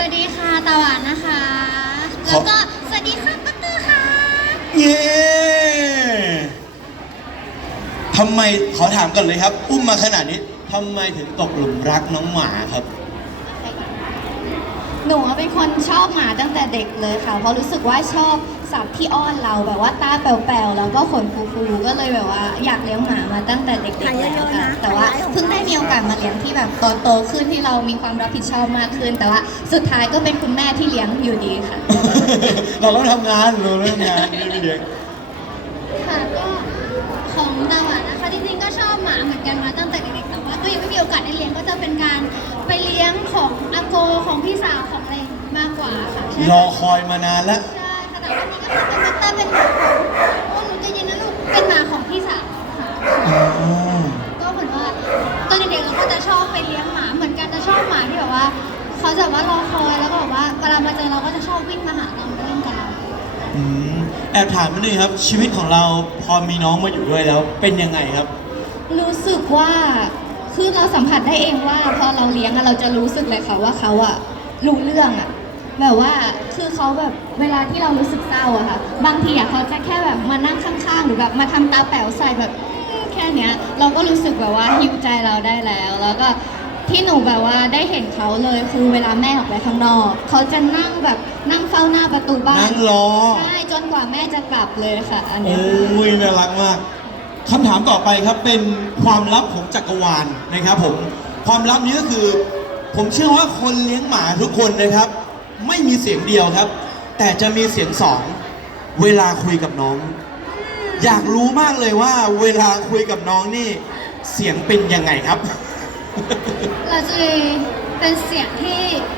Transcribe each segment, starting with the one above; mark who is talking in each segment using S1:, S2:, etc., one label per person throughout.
S1: วัสดีค่ะตาหวานนะคะแล้วก็สวัสดีค่ะปัตเตอร์ค่ะ
S2: เย้ทำไมขอถามก่อนเลยครับ อุ้มมาขนาดนี้ทำไมถึงตกหลุมรักน้องหมาครับ
S3: หนูเป็นคนชอบหมาตั้งแต่เด็กเลยค่ะเพราะรู้สึกว่าชอบสัตว์ที่อ้อนเราแบบว่าตาแป๋วๆแล้วก็ขนฟูๆก็เลยแบบว่าอยากเลี้ยงหมามาตั้งแต่เด็กๆแล้วค่ะแต่ว่าเพิ่งได้มีโอกาสมาเลี้ยงที่แบบตอนโตขึ้นที่เรามีความรับผิดชอบมากขึ้น แต่ว่าสุดท้ายก็เป็นคุณแม่ที่เลี้ยงอยู่ดีค่ะ
S2: เราต้องทำงานไม่เลี้ยง
S1: ค่ะก็ของตาหวานนะคะจริงๆก็ชอบหมาเหมือนกันมาตั้งแต่เด็กๆแต่ว่าก็ยังไม่มีโอกาสได้เลี้ยงก็จะเป็นการไปเลี้ยงของอาโกของพี่สาวของอะไรมากกว่าค่ะใช่
S2: รอคอยมานานแล้ว
S1: ใช่ค่ะแต่ว่านี่ก็คือเป็นปัตเตอร์เป็นหมาของโอ้หนูใจะเย็นนะลูกเป็นหมาของพี่สาวค่ะ ก็เหมือนว่าตอนเด็กๆเราก็จะชอบไปเลี้ยงหมาเหมือนกันจะชอบหมาที่แบบว่าเขาจะว่ารอคอยแล้วก็แบบว่าเวลามาเจอเราก็จะชอบวิ่งมาหาเรามาเล่นกับเรา
S2: แอบถามนิดนึงครับ ชีวิตของเราพอมีน้องมาอยู่ด้วยแล้วเป็นยังไงครับ
S3: รู้สึกว่าคือเราสัมผัสได้เองว่าพอเราเลี้ยงอะเราจะรู้สึกเลยค่ะว่าเขาอะรู้เรื่องอะแบบว่าคือเขาแบบเวลาที่เรารู้สึกเศร้าอะค่ะบางทีอะเขาจะแค่แบบมานั่งข้างๆหรือแบบมาทำตาแป๋วใส่แบบแค่เนี้ยเราก็รู้สึกแบบว่าฮิวใจเราได้แล้วแล้วก็ที่หนูแบบว่าได้เห็นเขาเลยคือเวลาแม่ออกไปข้างนอกเขาจะนั่งแบบนั่งเฝ้าหน้าประตูบ้าน
S2: นั่งรอ
S3: ใช่จนกว่าแม่จะกลับเลยค่ะ อันเนี้
S2: โอ้
S3: ย
S2: ยน่ารักมากคำถามต่อไปครับเป็นความลับของจักรวาลนะครับผมความลับนี้ก็คือ ผมเชื่อว่าคนเลี้ยงหมาทุกคนนะครับ ไม่มีเสียงเดียวครับ แต่จะมีเสียงสองเวลาคุยกับน้อง อยากรู้มากเลยว่าเวลาคุยกับน้องนี่เสียงเป็นยังไงครับ
S1: เราจะเป็นเสียงที่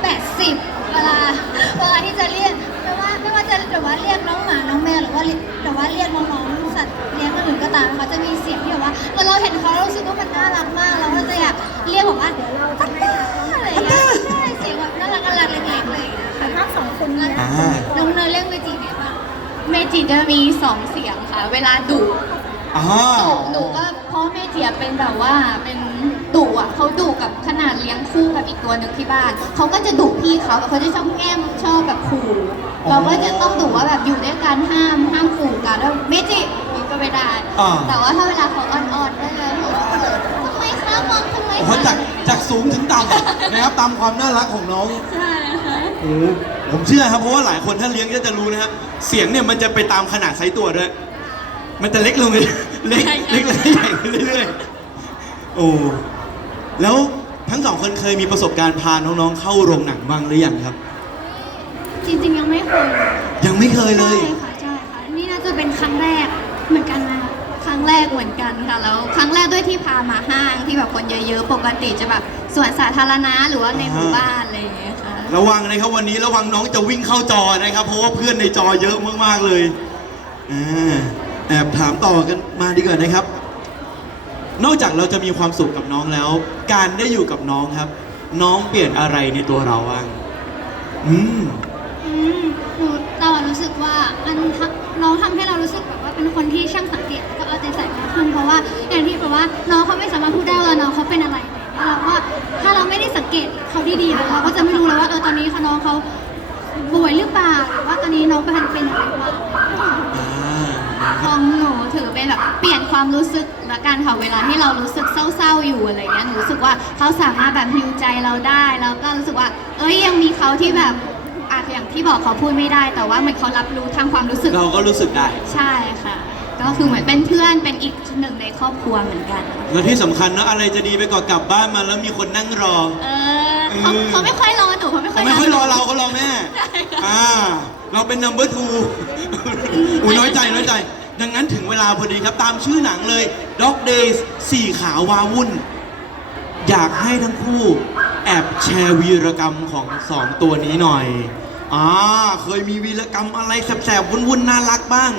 S1: 80 เวลาที่จะเรียกไม่ว่าจะแต่ว่าเรียกน้องหมาน้องแมวหรือว่าแต่ว่าเรียกน้องๆสัตว์เลี้ยงอื่นก็ตามเขาจะมีเสียงที่แบบว่าเมื่อเราเห็นเขาเรารู้สึกว่ามันน่ารักมากเราก็จะอยากเรียกบอกว่าปัตเตอร์อะไรอย่างเงี้ยใช่เสียงแบบน่ารักเล็กๆเลยค่ะภาคสองคนเลย
S2: อ่า
S1: น้องเนยเรียกเมจิไงบ้าง
S3: เมจิจะมีสองเสียงค่ะ เวลาดุ
S2: อ่า
S3: ดุก็เพราะเมจิเป็นแบบว่าเป็นดุอ่ะเขาดุกับขนาดเลี้ยงคู่กับอีกตัวหนึ่งที่บ้านเขาก็จะดุพี่เขาแบบเขาจะชอบแง้มชอบแบบขู่เราก็จะต้องดุว่าแบบอยู่ด้วยกันห้ามขู่กันแล้วเมจิมันก็ไม่ได้ แต่ว่าถ้าเวลาเขาอ่อนๆก็จะทำไมคะมองทำไม
S2: โอ้โห
S3: คะ
S2: จากสูงถึงต่ำนะครับตามความน่ารักของน้อง
S3: ใช่ค่ะ
S2: โอ้ผมเชื่อครับเพราะว่าหลายคนถ้าเลี้ยงก็จะรู้นะครับเสียงเนี่ยมันจะไปตามขนาดไซส์ตัวด้วย มันจะเล็กลงเลยเล็กเล็กแล้วใหญ่ขึ้นเรื่อยๆโอ้แล้วทั้งสองคนเคยมีประสบการณ์พาน้องๆเข้าโรงหนังบ้างหรือยังครับ
S1: จริงๆยังไม่เคย
S2: ยังไม่เคยเลย
S1: ใช่ค่ะใช่ค่ะนี่น่าจะเป็นครั้งแรกเหมือนกันนะคะ
S3: ครั้งแรกเหมือนกันค่ะแล้วครั้งแรกด้วยที่พามาห้างที่แบบคนเยอะๆปกติจะแบบสวนสาธารณะหรือว่าในหมู่บ้านอะไรอย่างเงี้ยค่ะ
S2: ระวังนะครับวันนี้ระวังน้องจะวิ่งเข้าจอนะครับ เพราะว่าเพื่อนในจอเยอะมากๆเลยแอบถามต่อกันมาดีกว่านะครับ นอกจากเราจะมีความสุขกับน้องแล้ว การได้อยู่กับน้องครับ น้องเปลี่ยนอะไรในตัวเราบ้าง
S1: อืมเราอะรู้สึกว่ามันน้องทำให้เรารู้สึกแบบว่าเป็นคนที่ช่างสังเกตแล้วก็เอาใจใส่มากขึ้นเพราะว่าอย่างที่แบบว่าน้องเขาไม่สามารถพูดได้ว่าน้องเขาเป็นอะไรเราว่าถ้าเราไม่ได้สังเกตเขาดีๆเราก็จะไม่รู้เลยว่าตอนนี้น้องเขาป่วยหรือเปล่าหรือว่าตอนนี้น้องเป็นอะไรบ้าง
S3: ของหนูถือเป็นแบบเปลี่ยนความรู้สึกละกันค่ะเวลาที่เรารู้สึกเศร้าๆอยู่อะไรเงี้ยหนูรู้สึกว่าเขาสามารถแบบฮิวใจเราได้แล้วก็รู้สึกว่ายังมีเขาที่แบบอย่างที่บอกเขาพูดไม่ได้ แต่ว่าเหมือนเขารับรู้ทางความรู้สึก
S2: เราก็รู้สึกได้
S3: ใช่ค่ะ ก็คือเหมือนเป็นเพื่อนเป็นอีกหนึ่งในครอบครัวเหมือนกัน
S2: แล้วที่สำคัญนะอะไรจะดีไปกว่ากลับบ้านมาแล้วมีคนนั่งรอ
S3: เขาไม่ค่อยรอหนูเขาไม่ค่อย
S2: ไม่ค่อยรอเราเขารอแม่เราเป็น number two อุ้ยน้อยใจ ดังนั้นถึงเวลาพอดีครับตามชื่อหนังเลย Dog Days สี่ขาววาวุ่น อยากให้ทั้งคู่แอบแชร์วีรกรรมของสองตัวนี้หน่อยเคยมีวีรกรรมอะไรแสบๆวุ่นๆน่ารักบ้าง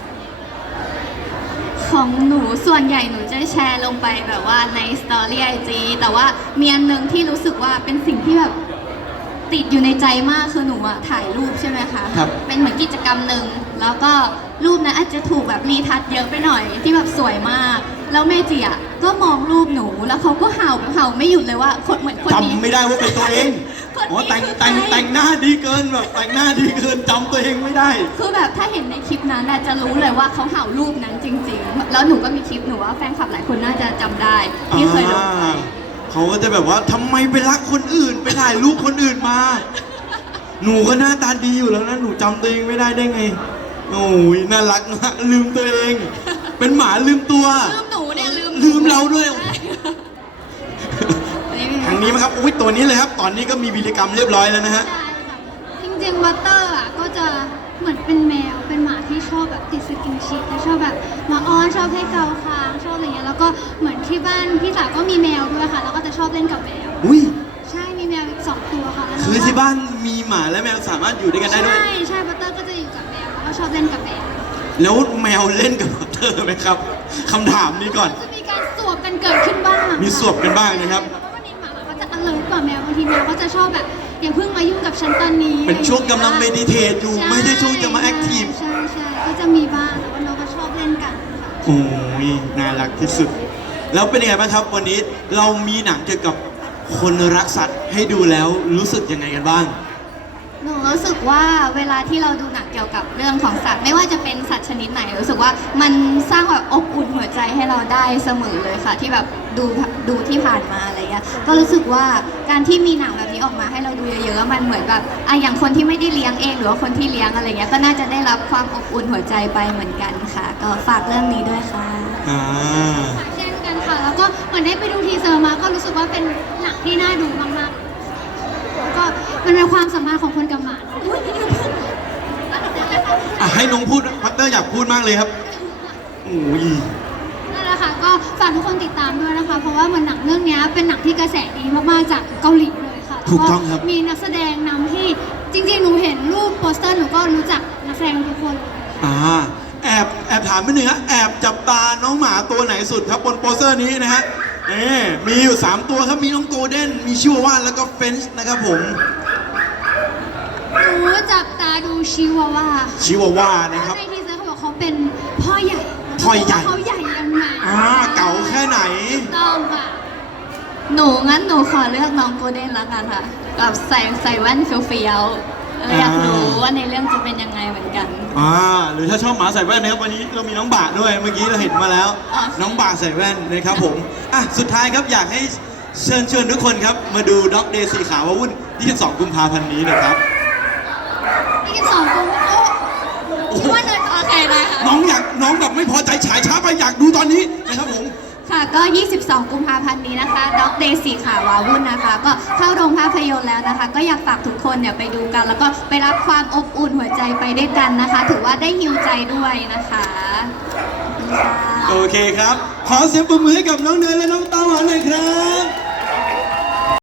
S3: ของหนูส่วนใหญ่หนูจะแชร์ลงไปแบบว่าในสตอรี่ไอจีแต่ว่ามีอันหนึ่งที่รู้สึกว่าเป็นสิ่งที่แบบติดอยู่ในใจมากคือหนูอะถ่ายรูปใช่ไหมคะ
S2: ครับ
S3: เป็นเหมือนกิจกรรมหนึ่งแล้วก็รูปนั้นอาจจะถูกแบบรีทัชเยอะไปหน่อยที่แบบสวยมาก แล้วเมจิอะก็มองรูปหนูแล้วเขาก็เห่าแบบเห่าไม่หยุดเลยว่าคนเหมือนคนนี้
S2: จำไม่ได้ว่าเป็นตัวเอง
S3: ค
S2: อ๋อแต่งหน้าดีเกินแบบแต่งหน้าดีเกินจำตัวเองไม่ได้
S3: คือแบบถ้าเห็นในคลิปนั้นน่ะจะรู้เลยว่าเขาเห่ารูปนั้นจริงๆ แล้วหนูก็มีคลิปหนูว่าแฟนคลับหลายคนน่าจะจำได้ที่เคยลงไป
S2: เขาก็จะแบบว่าทำไมไปรักคนอื่น ไปถ่ายรูปคนอื่นมา หนูก็หน้าตาดีอยู่แล้วนะ หนูจำตัวเองไม่ได้ได้ไง โอ้ยน่ารักมากลืมตัวเอง เป็นหมาลืมตัว
S3: ลืมหนูเนี่ยลืม
S2: ลืมเราด้วย
S3: ใช่
S2: ทางนี้มั้ยครับอุ้ยตัวนี้เลยครับ ตอนนี้ก็มีวิธีกรรมเรียบร้อยแล้วนะฮะ
S1: ใช่ค่ะจริงๆบัตเตอร์อ่ะก็จะเหมือนเป็นแมวเป็นหมาที่ชอบแบบติดสกินชิปและชอบแบบมาอ้อนชอบให้เกาคางชอบอะไรเงี้ยแล้วก็เหมือนที่บ้านพี่สาวก็มีแมวด้วยค่ะแล้วก็จะชอบเล่นกับแมว
S2: อุ้ย
S1: ใช่มีแมวอีก2 ตัวค่ะแล้ว
S2: คือที่บ้านมีหมาและแมวสามารถอยู่ด้วยกันได้ด้วย
S1: ใช่บัตเตอร์ก็จะอยู่กับแมวแล้วก็ชอบเล่นกับแมว
S2: แล้วแมวเล่นกับบัตเตอร์ไหมครับคำถามนี้ก่อน
S1: จะมีการสวบกันเกิดขึ้นบ้าง
S2: มีสวบกันบ้างนะครับ
S1: เพราะว่านี่หมาก็จะ alert กว่าแมวบางทีแมวก็จะชอบแบบอย่าเพิ่งมายุ่งกับฉันตอนนี้
S2: เป็นช่วงกำลังเมดิเทตอยู่ไม่ใช่ช่วงจะมาแอคทีฟ
S1: ใช่ก็จะมีบ้างแต่ว่าน้องก็ชอบเล่นกันค่ะ
S2: โอ้ยน่ารักที่สุด แล้วเป็นยังไงบ้างครับวันนี้เรามีหนังเกี่ยวกับคนรักสัตว์ให้ดูแล้วรู้สึกยังไงกันบ้าง
S3: หนูรู้สึกว่าเวลาที่เราดูหนังเกี่ยวกับเรื่องของสัตว์ ไม่ว่าจะเป็นสัตว์ชนิดไหนรู้สึกว่ามันสร้างแบบอบอุ่นหัวใจให้เราได้เสมอเลยค่ะ ที่แบบดูที่ผ่านมาอะไรเงี้ยก็รู้สึกว่าการที่มีหนังแบบนี้ออกมาให้เราดูเยอะๆมันเหมือนแบบอย่างคนที่ไม่ได้เลี้ยงเองหรือว่าคนที่เลี้ยงอะไรเงี้ยก็น่าจะได้รับความอบอุ่นหัวใจไปเหมือนกันค่ะ ก็ฝากเรื่องนี้ด้วยค่ะ
S2: อ่า
S1: เช่นกันค่ะ แล้วก็เหมือนได้ไปดูทีเซอร์มาก็รู้สึกว่าเป็นหนังที่น่าดูมากๆแล้วก็มันเป็นความสัมพันธ์ของคนกับหมา
S2: ให้น้องพูดพัตเตอร์อยากพูดมากเลยครับโอ้ย
S1: นั่นแหละค่ะก็ฝากทุกคนติดตามด้วยนะคะ เพราะว่าเหมือนหนังเรื่องนี้เป็นหนังที่กระแสดีมากๆจากเกาหลีเลยค่ะ
S2: ถูกต้องครับ
S1: มีนักแสดงนำที่จริงๆหนูเห็นรูปโปสเตอร์หนูก็รู้จักนักแสดงทุกคนเลย
S2: แอบถามไปหนึ่งฮะแอบจับตาน้องหมาตัวไหนสุดครับบนโปสเตอร์นี้นะฮะมีอยู่ 3 ตัวครับมีน้องโกลเด้นมีชิวาว่าแล้วก็เฟนช์นะครับผม
S1: หนูจับตาดูชิวาว่า
S2: ชิวาว่านะครับ
S1: ในทีเซอร์เขาบอกเขาเป็นพ่อใหญ่
S2: พ่อใหญ่
S1: เขาใหญ่ยังไง
S2: เก๋าแค่ไหน
S1: ต้องค่ะ
S3: งั้นหนูขอเลือกน้องโกลเด้นแล้วกันค่ะกับใส่แว่นเฟี้ยวๆอยากรู้ว่าในเรื่องจะเป็นยังไงเหมือนกัน
S2: หรือถ้าชอบหมาใส่แว่นนะครับวันนี้เรามีน้องบะด้วยเมื่อกี้เราเห็นมาแล้ว
S3: อ๋อ
S2: น้องบะใส่แว่นนะครับผมสุดท้ายครับอยากให้เชิญทุกคนครับมาดูด็อกเดย์สีขาววุ่น22 กุมภาพันธ์นี้นะครับ
S1: ที่สองตัวคิดว่าเดิน
S3: โอเคได้ค่ะ
S2: น้องแบบไม่พอใจฉายช้าไปอยากดูตอนนี้นะครับผม
S3: ค่ะก็ 22 กุมภาพันธ์นี้นะคะ Dog Day สีขาววาวุ่นนะคะ ก็เข้าโรงภาพยนตร์แล้วนะคะ ก็อยากฝากทุกคนเนี่ยไปดูกัน แล้วก็ไปรับความอบอุ่นหัวใจไปด้วยกันนะคะ ถือว่าได้ฮิวใจด้วยนะคะขอบคุณค่ะ
S2: โอเคครับ ขอเสียงปรบมือให้กับน้องเนยและน้องตาหวานหน่อยครับ